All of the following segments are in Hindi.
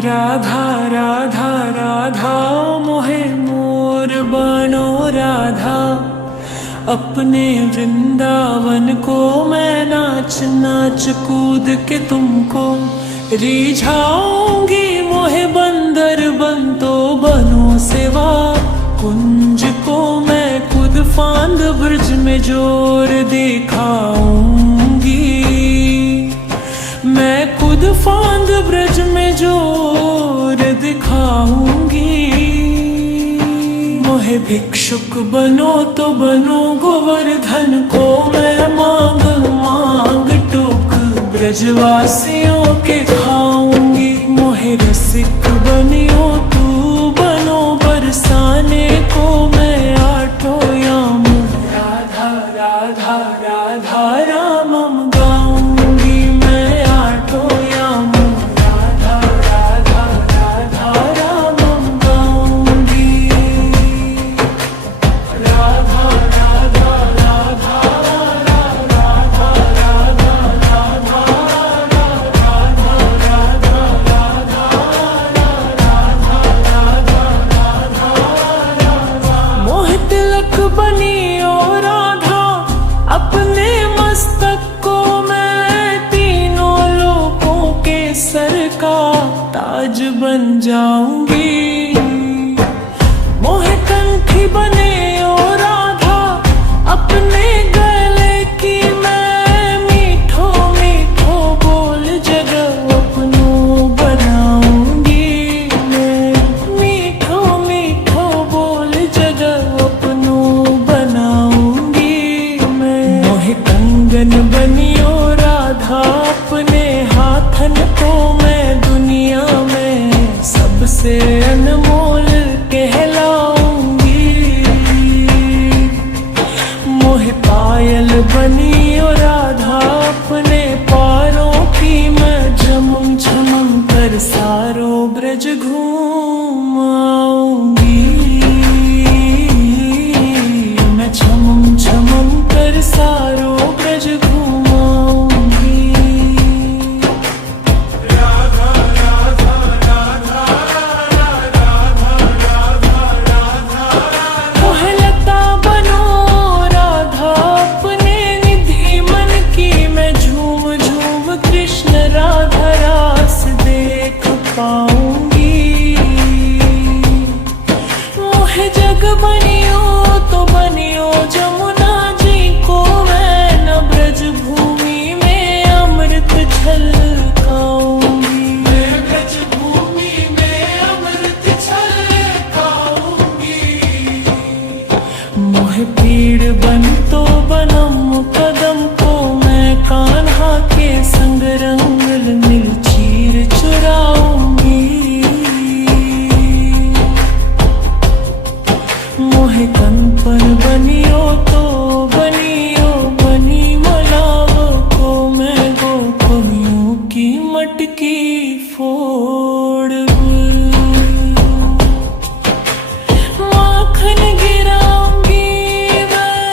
राधा राधा राधा मोहे मोर बनो राधा, अपने वृंदावन को मैं नाच नाच कूद के तुमको रिझाऊंगी। मोहे बंदर बन तो बनो सेवा, कुंज को मैं खुद फांद ब्रज में जोर दिखाऊंगी। मैं खुद फांद ब्रज में जोर दिखाऊंगी। मोहे भिक्षुक बनो तो बनो, गोवर्धन को मैं मांग मांग टूक ब्रजवासियों के खाऊंगी। मोहे रसिक बनियो तू बनो, बरसाने को मैं आठों याम राधा राधा राधा रामम गाऊंगी। मैं आठों याम राधा राधा राधा रामम गाऊंगी। राधा राधा राधा राधा राधा राधा मोह तिलक बनी ओ राधा, अपने मस्तक को मैं तीनों लोकों के सर का ताज बन जाऊंगी। मोह कंठी बने ओ राधा, अपने गले की मैं मीठो मीठो बोल जगह अपनों बनाऊंगी। मैं मीठो मीठो बोल जगह अपनों बनाऊंगी। मैं मोह कंगन बनियो राधा, अपने हाथन को मैं दुनिया में सबसे अनमोल कहलाऊंगी। मोह पायल बनियो राधा, अपने पैरों की मैं झमम झमम कर सारो ब्रज घूमाऊंगी। मैं झमम झमम कर सारो ब्रज घूमाऊंगी। राधा राधा राधा राधा राधा मोहलता बनो राधा, अपने निधि मन की मैं झूम झूम कृष्ण राधा रास देख पाऊंगी। मोह जग बनियो तो बनियो जमुना जी को मैं न ब्रज भूमि में अमृत छलकाऊंगी। मैं ब्रज भूमि में अमृत छलकाऊंगी। मोह पीड़ बन तो बनम कदम को मैं कान्हा के संग रंगल नील चीर चुराऊंगी। मोह कंपन बनियो तो बनियो बनी मलाव को मैं गोपियों की मटकी फोड़ माखन गिराऊंगी। मैं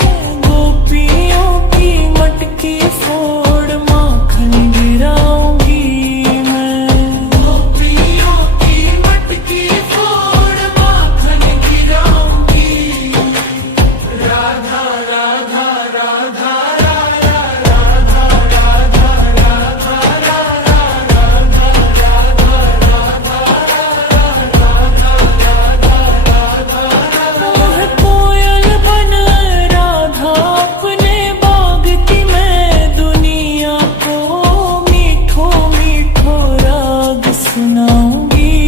गोपियों की मटकी फोड़ माखन गिराऊंगी। मैं गोपियों की मटकी फोड़ माखन गिराऊंगी। राधा राधा राधा राधा राधा राधा राधा मोह कोयल बन राधा, अपने बाग की मैं दुनिया को मीठो मीठो राग सुनाऊंगी।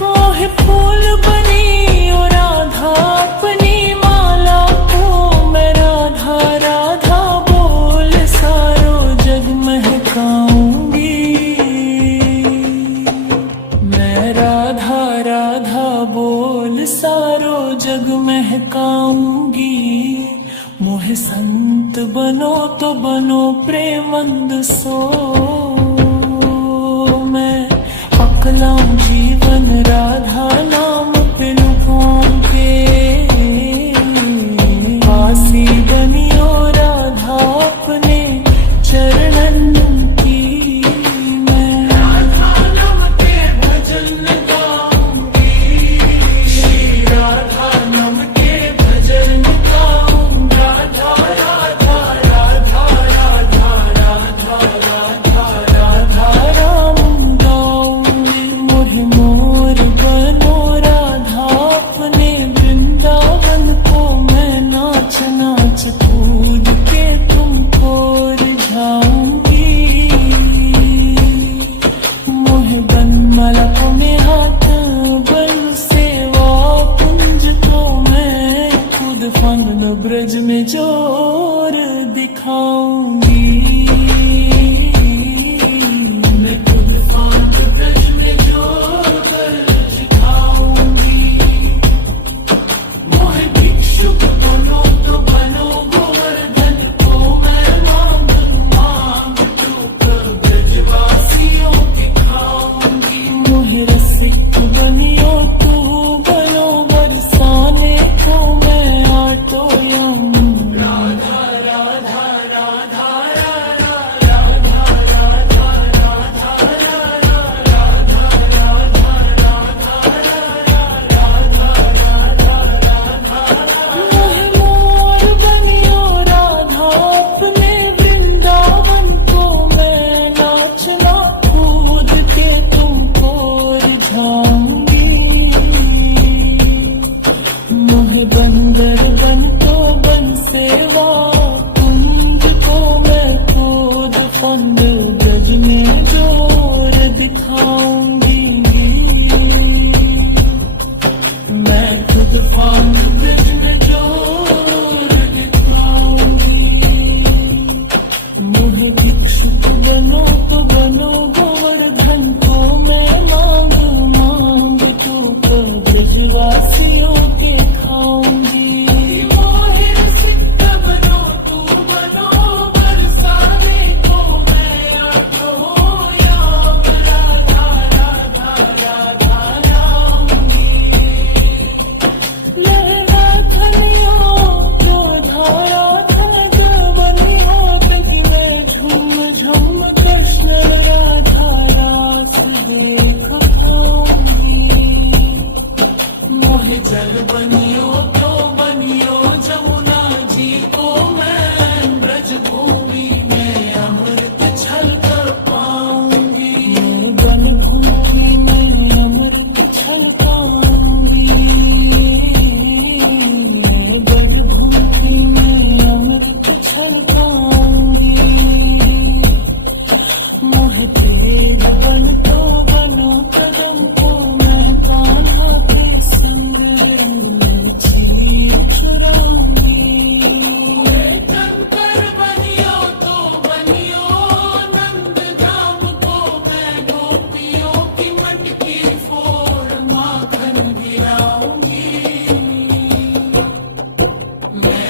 मोह फूल बनी ओ राधा, अपनी माला को मैं राधा राधा बोल सारो जग महकाऊंगी। मैं राधा राधा बोल सारो जग महकाऊंगी। मोह संत बनो तो बनो प्रेमंद सो, मैं पकलाऊं जीवन राधा नाम पे लुभाऊंगे। आसी बनियो राधा, अपने चरणन की मैं न ब्रज में जोर दिखाऊंगी। मैं तूफान ब्रज में जोर कर दिखाऊंगी। मोहे भिक्षुक बनो तो बनो गोवर्धन को मैं मांग टूकर ब्रजवासियों के खाऊंगी। मोहे रसिक बनियो तू बनो बरसाने को मैं आटो यम। राधा राधा राधा राधा राधा राधा राधा राधा राधा मोहे मोर बनियो राधा अपने वृंदावन को मैं नाचना कूद के तुमको रिझाऊंगी। मोहे बंदर बन तो बन सेवा कुंज को मैं कूद फंद ब्रज में जोर दिखाऊंगी। मैं खुद फांद ब्रज में जोर दिखाऊंगी। मोहे भिक्षुक बनो तो बनो गोवर्धन को मैं मांग टूकर ब्रजवासियों के खाऊंगी। मोहे रसिक बनो तू बनो बरसाने को मैं आटो याम। राधा राधा राधा राऊंगी। लहरा थनियो तो धारा थन बनियो तक मैं झूम झूम कृष्ण राधा रास देख पाऊंगी। मोहे जल बनियो तो बनियो जमुना जी को मैं ब्रज भूमि में अमृत छलक पाऊंगी। मैं वन भूमि में अमृत छल पाऊंगी। मैं वन भूमि में अमृत छल पाऊंगी। मोहे तेज बन तो बनो कदम को मैं कान्हा के सिंदूर में चीर चुराऊंगी। शंकर बनियो तो बनियो नंद धाम को मैं गोपियों की मटकी फोड़ माखन गिराऊंगी। मैं